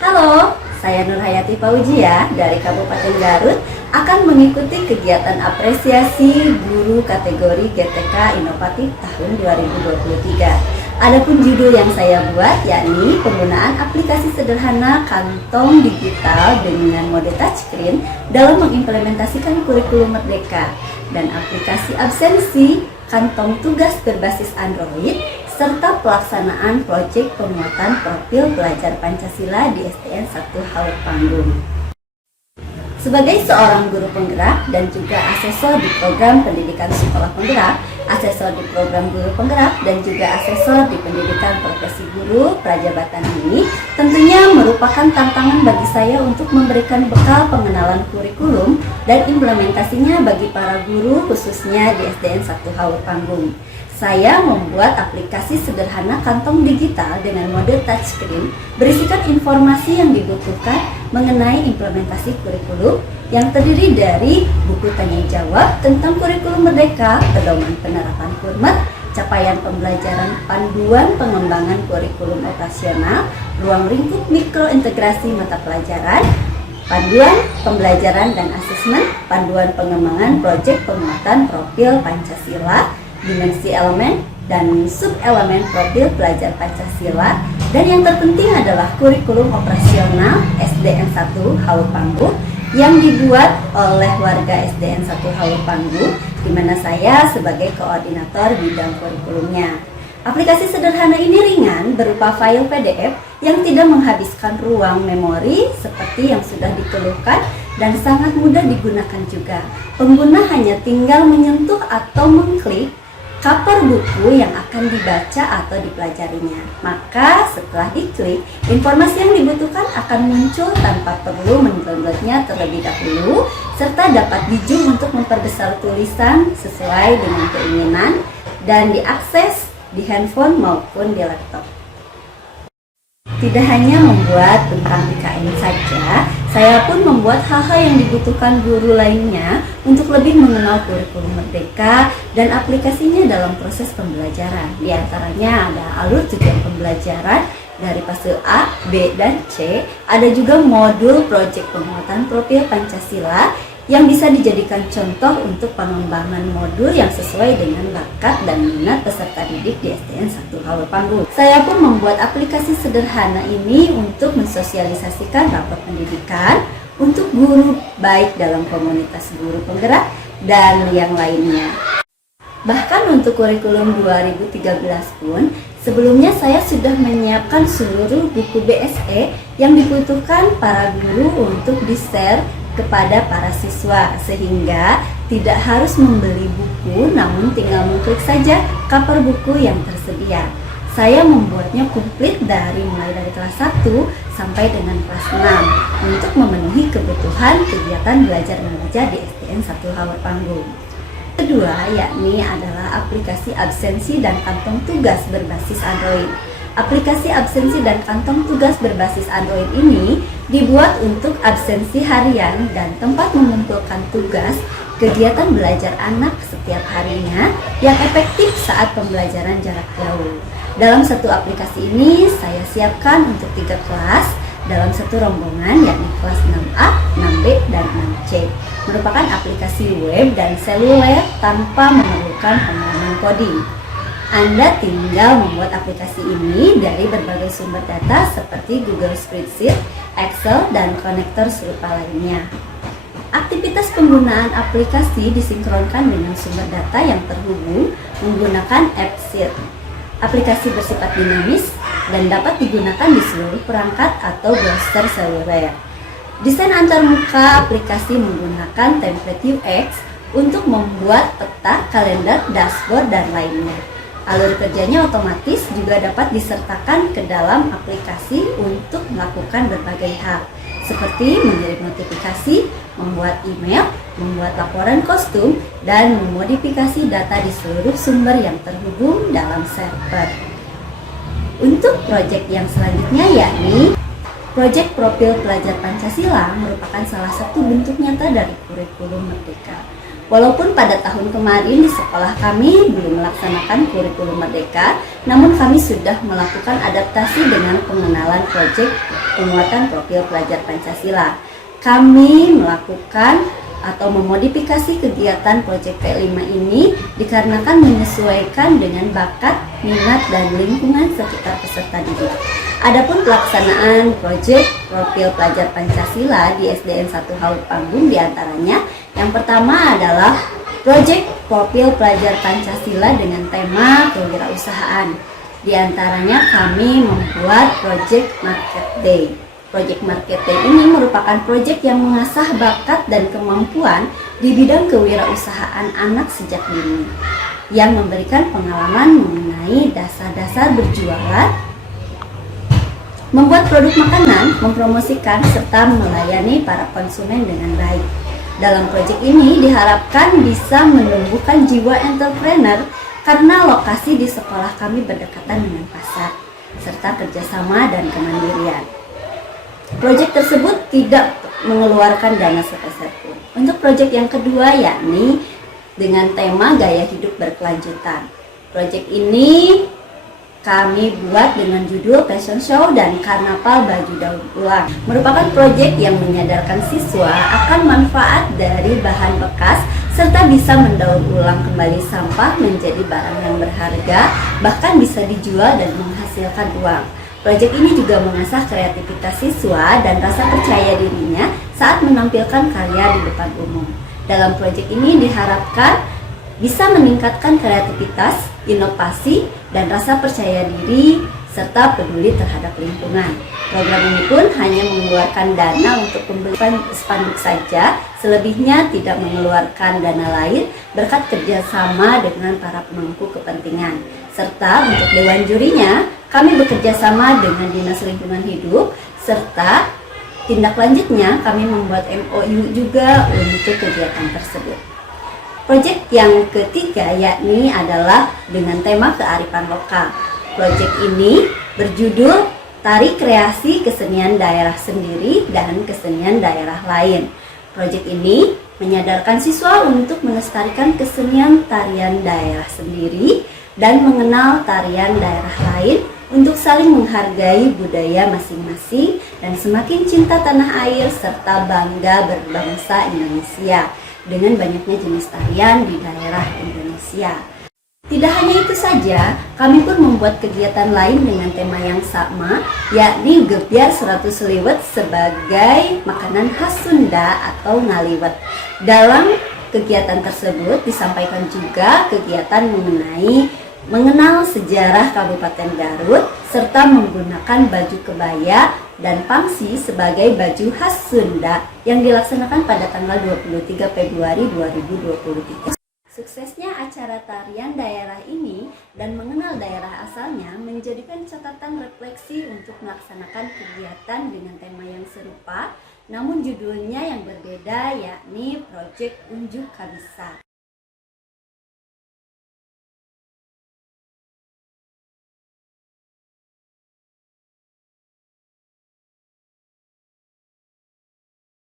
Halo, saya Nurhayati Fauzia dari Kabupaten Garut akan mengikuti kegiatan apresiasi guru kategori GTK Inovatif tahun 2023. Adapun judul yang saya buat yakni penggunaan aplikasi sederhana kantong digital dengan mode touchscreen dalam mengimplementasikan kurikulum Merdeka dan aplikasi absensi kantong tugas berbasis Android serta pelaksanaan proyek penguatan profil pelajar Pancasila di SDN 1 Haur Panggung. Sebagai seorang guru penggerak dan juga asesor di program pendidikan sekolah penggerak, asesor di program guru penggerak, dan juga asesor di pendidikan profesi guru prajabatan ini tentunya merupakan tantangan bagi saya untuk memberikan bekal pengenalan kurikulum dan implementasinya bagi para guru khususnya di SDN 1 Haur Panggung. Saya membuat aplikasi sederhana kantong digital dengan mode touchscreen berisikan informasi yang dibutuhkan mengenai implementasi kurikulum yang terdiri dari buku tanya jawab tentang kurikulum Merdeka, pedoman penerapan kurmet, capaian pembelajaran, panduan pengembangan kurikulum operasional, ruang lingkup mikrointegrasi mata pelajaran, panduan pembelajaran dan asesmen, panduan pengembangan proyek penguatan profil Pancasila, dimensi elemen dan sub-elemen profil pelajar Pancasila, dan yang terpenting adalah kurikulum operasional SDN 1 Haur Panggung yang dibuat oleh warga SDN 1 Haur Panggung, di mana saya sebagai koordinator bidang kurikulumnya. Aplikasi sederhana ini ringan berupa file PDF yang tidak menghabiskan ruang memori seperti yang sudah dikeluhkan dan sangat mudah digunakan juga. Pengguna hanya tinggal menyentuh atau mengklik cover buku yang akan dibaca atau dipelajarinya. Maka setelah diklik, informasi yang dibutuhkan akan muncul tanpa perlu mendownloadnya terlebih dahulu, serta dapat dijum untuk memperbesar tulisan sesuai dengan keinginan dan diakses di handphone maupun di laptop. Tidak hanya membuat tentang IKN saja, saya pun membuat hal-hal yang dibutuhkan guru lainnya untuk lebih mengenal kurikulum Merdeka dan aplikasinya dalam proses pembelajaran. Di antaranya ada alur tujuan pembelajaran dari fase A, B, dan C. Ada juga modul proyek penguatan profil Pancasila yang bisa dijadikan contoh untuk pengembangan modul yang sesuai dengan bakat dan minat peserta didik di SDN 1 Haur Panggung. Saya pun membuat aplikasi sederhana ini untuk mensosialisasikan rapor pendidikan untuk guru baik dalam komunitas guru penggerak dan yang lainnya. Bahkan untuk kurikulum 2013 pun, sebelumnya saya sudah menyiapkan seluruh buku BSE yang dibutuhkan para guru untuk di-share kepada para siswa, sehingga tidak harus membeli buku namun tinggal mengklik saja cover buku yang tersedia. Saya membuatnya komplit mulai dari kelas 1 sampai dengan kelas 6 untuk memenuhi kebutuhan kegiatan belajar mengajar di SDN 1 Haur Panggung. Kedua yakni adalah aplikasi absensi dan kantong tugas berbasis Android. Aplikasi absensi dan kantong tugas berbasis Android ini dibuat untuk absensi harian dan tempat mengumpulkan tugas kegiatan belajar anak setiap harinya yang efektif saat pembelajaran jarak jauh. Dalam satu aplikasi ini saya siapkan untuk 3 kelas dalam satu rombongan, yakni kelas 6A, 6B, dan 6C. Merupakan aplikasi web dan seluler tanpa memerlukan pemahaman coding. Anda tinggal membuat aplikasi ini dari berbagai sumber data seperti Google Spreadsheet, Excel, dan konektor serupa lainnya. Aktivitas penggunaan aplikasi disinkronkan dengan sumber data yang terhubung menggunakan AppSheet. Aplikasi bersifat dinamis dan dapat digunakan di seluruh perangkat atau browser seluler. Desain antarmuka aplikasi menggunakan template UX untuk membuat peta, kalender, dashboard, dan lainnya. Alur kerjanya otomatis juga dapat disertakan ke dalam aplikasi untuk melakukan berbagai hal, seperti mengirim notifikasi, membuat email, membuat laporan kostum, dan memodifikasi data di seluruh sumber yang terhubung dalam server. Untuk proyek yang selanjutnya yakni proyek profil pelajar Pancasila merupakan salah satu bentuk nyata dari kurikulum Merdeka. Walaupun pada tahun kemarin di sekolah kami belum melaksanakan kurikulum merdeka, namun kami sudah melakukan adaptasi dengan pengenalan proyek penguatan profil pelajar Pancasila. Kami melakukan atau memodifikasi kegiatan proyek P5 ini dikarenakan menyesuaikan dengan bakat, minat, dan lingkungan sekitar peserta didik. Adapun pelaksanaan proyek profil pelajar Pancasila di SDN 1 Haur Panggung diantaranya, yang pertama adalah proyek profil pelajar Pancasila dengan tema kewirausahaan. Di antaranya kami membuat proyek Market Day. Proyek Market Day ini merupakan proyek yang mengasah bakat dan kemampuan di bidang kewirausahaan anak sejak dini, yang memberikan pengalaman mengenai dasar-dasar berjualan, membuat produk makanan, mempromosikan, serta melayani para konsumen dengan baik. Dalam proyek ini diharapkan bisa menumbuhkan jiwa entrepreneur karena lokasi di sekolah kami berdekatan dengan pasar, serta kerjasama dan kemandirian. Proyek tersebut tidak mengeluarkan dana sepeserpun. Untuk proyek yang kedua yakni dengan tema gaya hidup berkelanjutan. Proyek ini kami buat dengan judul Fashion Show dan Karnaval Baju Daur Ulang. Merupakan proyek yang menyadarkan siswa akan manfaat dari bahan bekas serta bisa mendaur ulang kembali sampah menjadi barang yang berharga, bahkan bisa dijual dan menghasilkan uang. Proyek ini juga mengasah kreativitas siswa dan rasa percaya dirinya saat menampilkan karya di depan umum. Dalam proyek ini diharapkan bisa meningkatkan kreativitas, inovasi, dan rasa percaya diri, serta peduli terhadap lingkungan. Program ini pun hanya mengeluarkan dana untuk pembelian spanduk saja, selebihnya tidak mengeluarkan dana lain berkat kerjasama dengan para pemangku kepentingan. Serta untuk dewan jurinya, kami bekerja sama dengan Dinas Lingkungan Hidup, serta tindak lanjutnya kami membuat MOU juga untuk kegiatan tersebut. Proyek yang ketiga yakni adalah dengan tema kearifan lokal. Proyek ini berjudul Tari Kreasi Kesenian Daerah Sendiri dan Kesenian Daerah Lain. Proyek ini menyadarkan siswa untuk melestarikan kesenian tarian daerah sendiri dan mengenal tarian daerah lain untuk saling menghargai budaya masing-masing dan semakin cinta tanah air serta bangga berbangsa Indonesia dengan banyaknya jenis tarian di daerah Indonesia. Tidak hanya itu saja, kami pun membuat kegiatan lain dengan tema yang sama, yakni gebyar 100 liwet sebagai makanan khas Sunda atau ngaliwet. Dalam kegiatan tersebut disampaikan juga kegiatan mengenal sejarah Kabupaten Garut, serta menggunakan baju kebaya dan pangsi sebagai baju khas Sunda yang dilaksanakan pada tanggal 23 Februari 2023. Suksesnya acara tarian daerah ini dan mengenal daerah asalnya menjadikan catatan refleksi untuk melaksanakan kegiatan dengan tema yang serupa, namun judulnya yang berbeda yakni Proyek Unjuk Kabisa.